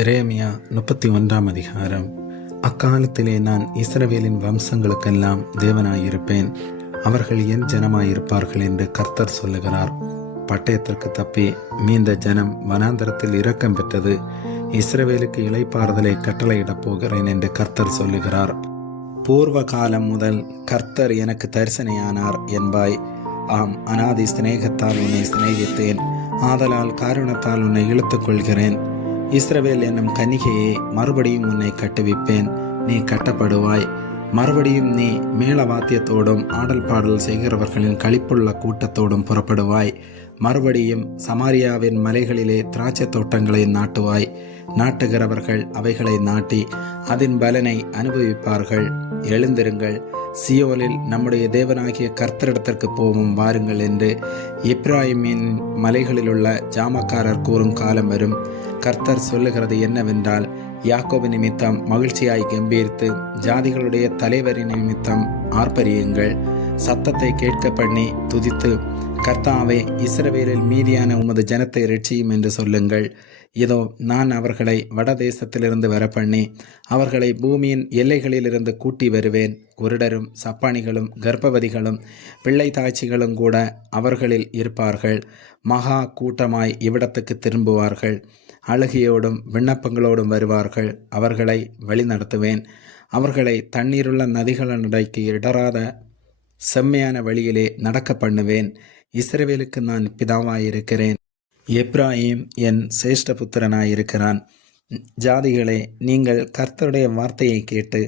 எரேமியா 31 அதிகாரம். அக்காலத்திலே நான் இஸ்ரவேலின் வம்சங்களுக்கெல்லாம் தேவனாயிருப்பேன், அவர்கள் என் ஜனமாயிருப்பார்கள் என்று கர்த்தர் சொல்லுகிறார். பட்டயத்திற்கு தப்பி மீந்த ஜனம் வனாந்தரத்தில் இரக்கம் பெற்றது. இஸ்ரவேலுக்கு இளைப்பாறுதலை கட்டளையிடப் போகிறேன் என்று கர்த்தர் சொல்லுகிறார். பூர்வ காலம் முதல் கர்த்தர் எனக்கு தரிசனையானார் என்பாய். ஆம், அநாதி சிநேகத்தால் உன்னை சிநேகித்தேன், ஆதலால் காரணத்தால் உன்னை இழுத்துக் கொள்கிறேன். இஸ்ரவேல் என்னும் கன்னிகையை மறுபடியும் உன்னை கட்டுவிப்பேன், நீ கட்டப்படுவாய். மறுபடியும் நீ மேளவாத்தியத்தோடும் ஆடல் பாடல் செய்கிறவர்களின் களிப்புள்ள கூட்டத்தோடும் புறப்படுவாய். மறுபடியும் சமாரியாவின் மலைகளிலே திராட்சை தோட்டங்களை நாட்டுவாய். நாட்டுகிறவர்கள் அவைகளை நாட்டி அதன் பலனை அனுபவிப்பார்கள். எழுந்திருங்கள், சியோனில் நம்முடைய தேவனாகிய கர்த்தரிடத்திற்கு போவோம் வாருங்கள் என்று எப்ராயிமின் மலைகளிலுள்ள ஜாமக்காரர் கூறும் காலம் வரும். கர்த்தர் சொல்லுகிறது என்னவென்றால், யாக்கோபு நிமித்தம் மகிழ்ச்சியாய் கம்பீரித்து ஜாதிகளுடைய தலைவரின் நிமித்தம் ஆர்ப்பரியுங்கள். சத்தத்தை கேட்க பண்ணி துதித்து, கர்த்தாவே, இஸ்ரவேலில் மீதியான உமது ஜனத்தை இரட்சியும் என்று சொல்லுங்கள். இதோ, நான் அவர்களை வடதேசத்திலிருந்து வரப்பண்ணி அவர்களை பூமியின் எல்லைகளிலிருந்து கூட்டி வருவேன். குருடரும் சப்பானிகளும் கர்ப்பவதிகளும் பிள்ளை தாய்ச்சிகளும் கூட அவர்களில் இருப்பார்கள். மகா கூட்டமாய் இவ்விடத்துக்கு திரும்புவார்கள். அழுகையோடும் விண்ணப்பங்களோடும் வருவார்கள். அவர்களை வழிநடத்துவேன். அவர்களை தண்ணீருள்ள நதிகளிடைக்கு இடராத செம்மையான வழியிலே நடக்க பண்ணுவேன். இஸ்ரவேலுக்கு நான் பிதாவாயிருக்கிறேன், எப்ராயிம் என் சிரேஷ்டபுத்திரனாயிருக்கிறான். ஜாதிகளே, நீங்கள் கர்த்தருடைய வார்த்தையை கேட்டு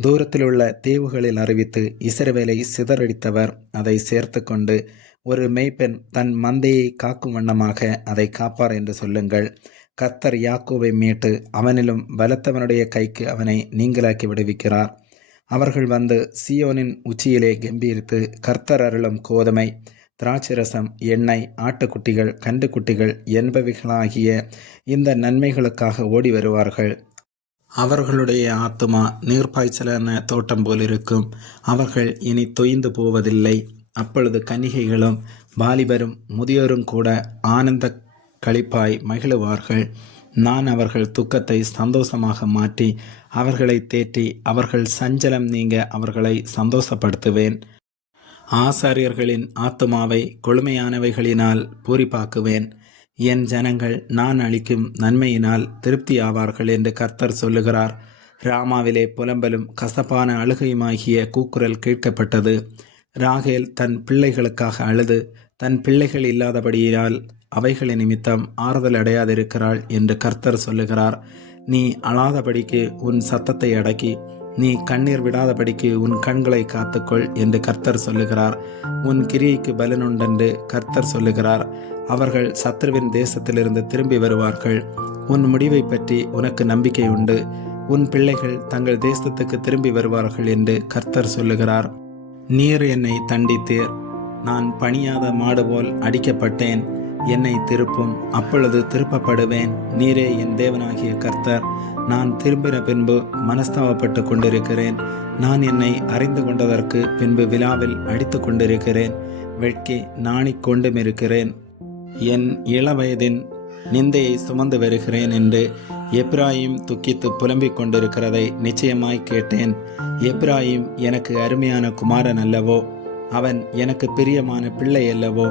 தூரத்திலுள்ள தீவுகளில் அறிவித்து, இஸ்ரவேலை சிதறடித்தவர் அதை சேர்த்து கொண்டு ஒரு மேய்ப்பன் தன் மந்தையை காக்கும் வண்ணமாக அதை காப்பார் என்று சொல்லுங்கள். கர்த்தர் யாக்கோபை மீட்டு அவனிலும் பலத்தவனுடைய கைக்கு அவனை நீங்களாக்கி விடுவிக்கிறார். அவர்கள் வந்து சியோனின் உச்சியிலே கம்பீரித்து, கர்த்தர் அருளும் கோதுமை, திராட்சரசம், எண்ணெய், ஆட்டுக்குட்டிகள், கன்றுக்குட்டிகள் என்பவைகளாகிய இந்த நன்மைகளுக்காக ஓடி வருவார்கள். அவர்களுடைய ஆத்துமா நீர்ப்பாய்ச்சலான தோட்டம் போலிருக்கும். அவர்கள் இனி தொய்ந்து போவதில்லை. அப்பொழுது கன்னிகைகளும் வாலிபரும் முதியோரும் கூட ஆனந்த களிப்பாய் மகிழுவார்கள். நான் அவர்கள் துக்கத்தை சந்தோஷமாக மாற்றி அவர்களை தேற்றி அவர்கள் சஞ்சலம் நீங்க அவர்களை சந்தோஷப்படுத்துவேன். ஆசாரியர்களின் ஆத்துமாவை கொழுமையானவைகளினால் பூரிப்பாக்குவேன். என் ஜனங்கள் நான் அளிக்கும் நன்மையினால் திருப்தி ஆவார்கள் என்று கர்த்தர் சொல்லுகிறார். ராமாவிலே புலம்பலும் கசப்பான அழுகையுமாகிய கூக்குரல் கேட்கப்பட்டது. ராகேல் தன் பிள்ளைகளுக்காக அழுது தன் பிள்ளைகள் இல்லாதபடியால் அவைகளின் நிமித்தம் ஆறுதல் அடையாதிருக்கிறாள் என்று கர்த்தர் சொல்லுகிறார். நீ அழாதபடிக்கு உன் சத்தத்தை அடக்கி, நீ கண்ணீர் விடாதபடிக்கு உன் கண்களை காத்துக்கொள் என்று கர்த்தர் சொல்லுகிறார். உன் கிரியைக்கு பலனுண்டென்று கர்த்தர் சொல்லுகிறார். அவர்கள் சத்ருவின் தேசத்திலிருந்து திரும்பி வருவார்கள். உன் முடிவை பற்றி உனக்கு நம்பிக்கை உண்டு. உன் பிள்ளைகள் தங்கள் தேசத்துக்கு திரும்பி வருவார்கள் என்று கர்த்தர் சொல்லுகிறார். நீர் என்னை தண்டித்தீர், நான் பணியாத மாடு போல் அடிக்கப்பட்டேன். என்னை திருப்பும், அப்பொழுது திருப்பப்படுவேன். நீரே என் தேவனாகிய கர்த்தர். நான் திரும்பின பின்பு மனஸ்தாபப்பட்டு கொண்டிருக்கிறேன். நான் என்னை அறிந்து கொண்டதற்கு பின்பு விழாவில் அடித்து கொண்டிருக்கிறேன். வெட்கி நாணிக் கொண்டும் இருக்கிறேன். என் இளவயதின் நிந்தையை சுமந்து வருகிறேன் என்று எப்ராயிம் துக்கித்து புலம்பிக் கொண்டிருக்கிறதை நிச்சயமாய் கேட்டேன். எப்ராயிம் எனக்கு அருமையான குமாரன் அல்லவோ? அவன் எனக்கு பிரியமான பிள்ளை அல்லவோ?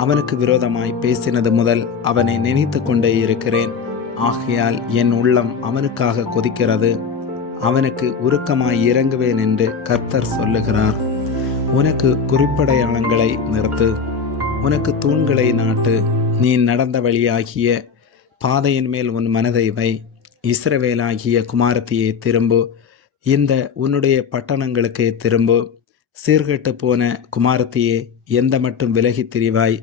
அவனுக்கு விரோதமாய் பேசினது முதல் அவனை நினைத்து கொண்டே இருக்கிறேன். ஆகையால் என் உள்ளம் அவனுக்காக கொதிக்கிறது. அவனுக்கு உருக்கமாய் இறங்குவேன் என்று கர்த்தர் சொல்லுகிறார். உனக்கு குறிப்படையாளங்களை நிறுத்து, உனக்கு தூண்களை நாட்டு. நீ நடந்த வழியாகிய பாதையின் மேல் உன் மனதை வை. இஸ்ரவேலாகிய குமாரத்தியை திரும்பு, இந்த உன்னுடைய பட்டணங்களுக்கே திரும்பு. சீர்கெட்டு போன குமாரத்தியே, எந்த மட்டும் விலகி திரிவாய்?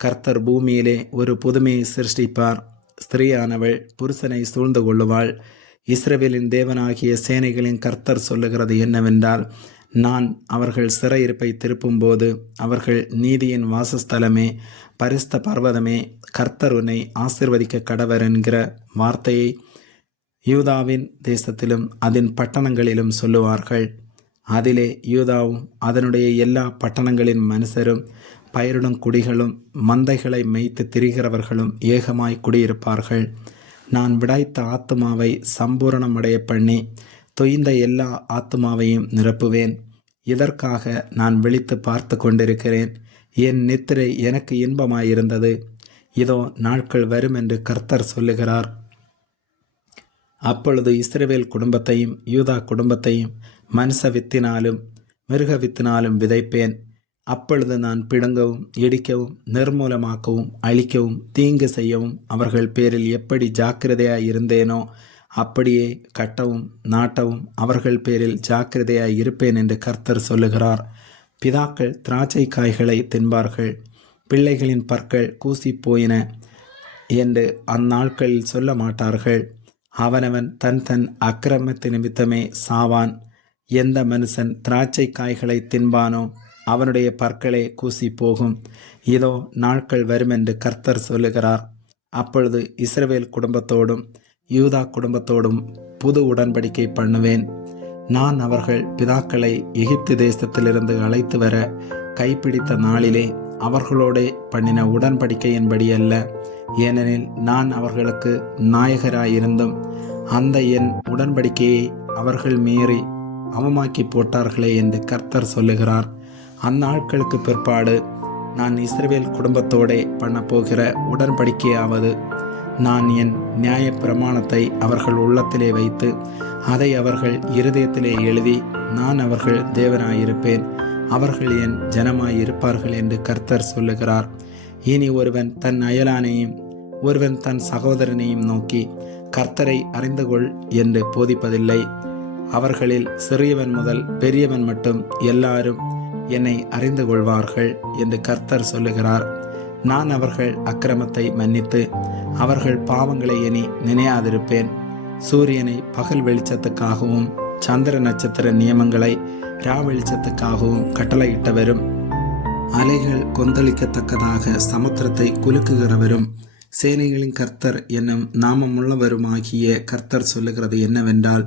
கர்த்தர் பூமியிலே ஒரு புதுமையை சிருஷ்டிப்பார். ஸ்திரீயானவள் புருஷனை சூழ்ந்து கொள்ளுவாள். இஸ்ரவேலின் தேவனாகிய சேனைகளின் கர்த்தர் சொல்லுகிறது என்னவென்றால், நான் அவர்கள் சிறையிருப்பை திருப்பும் போது அவர்கள் நீதியின் வாசஸ்தலமே, பரிசுத்த பர்வதமே, கர்த்தர் உன்னை ஆசீர்வதிக்க கடவர் என்கிற வார்த்தையை யூதாவின் தேசத்திலும் அதன் பட்டணங்களிலும் சொல்லுவார்கள். அதிலே யூதாவும் அதனுடைய எல்லா பட்டணங்களின் மனுஷரும் பயிரிடும் குடிகளும் மந்தைகளை மேய்த்து திரிகிறவர்களும் ஏகமாய் குடியிருப்பார்கள். நான் விடாய்த்த ஆத்துமாவை சம்பூரணமடைய பண்ணி தொய்ந்த எல்லா ஆத்துமாவையும் நிரப்புவேன். இதற்காக நான் விழித்து பார்த்து கொண்டிருக்கிறேன். என் நித்திரை எனக்கு இன்பமாயிருந்தது. இதோ நாட்கள் வரும் என்று கர்த்தர் சொல்லுகிறார். அப்பொழுது இஸ்ரவேல் குடும்பத்தையும் யூதா குடும்பத்தையும் மனுஷ வித்தினாலும் மிருக வித்தினாலும் விதைப்பேன். அப்பொழுது நான் பிடுங்கவும் இடிக்கவும் நிர்மூலமாக்கவும் அழிக்கவும் தீங்கு செய்யவும் அவர்கள் பேரில் எப்படி ஜாக்கிரதையாய் இருந்தேனோ அப்படியே கட்டவும் நாட்டவும் அவர்கள் பேரில் ஜாக்கிரதையாய் இருப்பேன் என்று கர்த்தர் சொல்லுகிறார். பிதாக்கள் திராட்சை காய்களை தின்பார்கள், பிள்ளைகளின் பற்கள் கூசி போயின என்று அந்நாட்களில் சொல்ல மாட்டார்கள். அவனவன் தன் தன் அக்கிரமத்து நிமித்தமே சாவான். எந்த மனுஷன் திராட்சை காய்களை தின்பானோ அவனுடைய பற்களே கூசி போகும். இதோ நாட்கள் வரும் என்று கர்த்தர் சொல்லுகிறார். அப்பொழுது இஸ்ரவேல் குடும்பத்தோடும் யூதா குடும்பத்தோடும் புது உடன்படிக்கை பண்ணுவேன். நான் அவர்கள் பிதாக்களை எகிப்து தேசத்திலிருந்து அழைத்து வர கைப்பிடித்த நாளிலே அவர்களோடே பண்ணின உடன்படிக்கையின்படி அல்ல. ஏனெனில் நான் அவர்களுக்கு நாயகராயிருந்தும் அந்த என் உடன்படிக்கையை அவர்கள் மீறி அவமாக்கி போட்டார்களே என்று கர்த்தர் சொல்லுகிறார். அந்நாட்களுக்கு பிற்பாடு நான் இஸ்ரவேல் குடும்பத்தோடே பண்ண போகிற உடன்படிக்கையாவது, நான் என் நியாய பிரமாணத்தை அவர்கள் உள்ளத்திலே வைத்து அதை அவர்கள் இருதயத்திலே எழுதி நான் அவர்கள் தேவனாயிருப்பேன், அவர்கள் என் ஜனமாயிருப்பார்கள் என்று கர்த்தர் சொல்லுகிறார். இனி ஒருவன் தன் அயலானையும் ஒருவன் தன் சகோதரனையும் நோக்கி கர்த்தரை அறிந்து கொள் என்று போதிப்பதில்லை. அவர்களில் சிறியவன் முதல் பெரியவன் மட்டும் எல்லாரும் என்னை அறிந்து கொள்வார்கள் என்று கர்த்தர் சொல்லுகிறார். நான் அவர்கள் அக்கிரமத்தை மன்னித்து அவர்கள் பாவங்களை இனி நினையாதிருப்பேன். சூரியனை பகல் வெளிச்சத்துக்காகவும் சந்திர நட்சத்திர நியமங்களை ரா வெளிச்சத்துக்காகவும் கட்டளையிட்டவரும் அலைகள் கொந்தளிக்கத்தக்கதாக சமுத்திரத்தை குலுக்குகிறவரும் சேனைகளின் கர்த்தர் என்னும் நாமமுள்ளவருமாகிய கர்த்தர் சொல்லுகிறது என்னவென்றால்,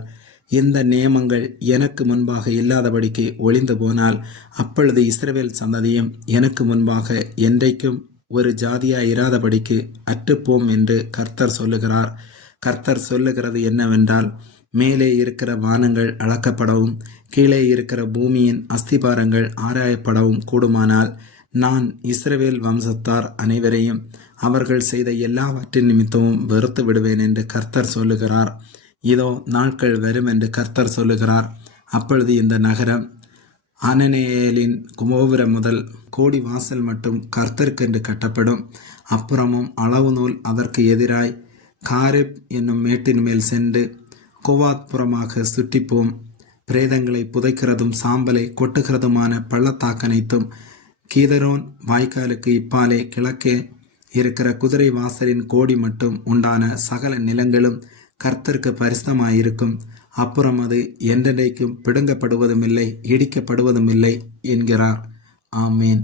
இந்த நியமங்கள் எனக்கு முன்பாக இல்லாதபடிக்கு ஒளிந்து போனால் அப்பொழுது இஸ்ரவேல் சந்ததியும் எனக்கு முன்பாக என்றைக்கும் ஒரு ஜாதியாயிராதபடிக்கு அற்றுப்போம் என்று கர்த்தர் சொல்லுகிறார். கர்த்தர் சொல்லுகிறது என்னவென்றால், மேலே இருக்கிற வானங்கள் அளக்கப்படவும் கீழே இருக்கிற பூமியின் அஸ்திபாரங்கள் ஆராயப்படவும் கூடுமானால் நான் இஸ்ரவேல் வம்சத்தார் அனைவரையும் அவர்கள் செய்த எல்லாவற்றின் நிமித்தமும் வெறுத்து விடுவேன் என்று கர்த்தர் சொல்லுகிறார். இதோ நாட்கள் வரும் என்று கர்த்தர் சொல்லுகிறார். அப்பொழுது இந்த நகரம் ஆனனேலின் கோபுரம் முதல் கோடி வாசல் மட்டும் கர்த்தருக்கென்று கட்டப்படும். அப்புறமும் அளவு நூல் அதற்கு எதிராய் காரெப் என்னும் மேட்டின் மேல் சென்று கோவாத் புறமாக சுற்றிப்போம். பிரேதங்களை புதைக்கிறதும் சாம்பலை கொட்டுகிறதுமான பள்ளத்தாக்கனைத்தும் கீதரோன் வாய்க்காலுக்கு இப்பாலே கிழக்கே இருக்கிற குதிரை வாசலின் கோடி மட்டும் உண்டான சகல நிலங்களும் கர்த்தருக்கு பரிசுத்தமாயிருக்கும். அப்புறம் அது என்றென்றைக்கும் பிடுங்கப்படுவதும் இல்லை, இடிக்கப்படுவதும் இல்லை என்கிறார். ஆமேன்.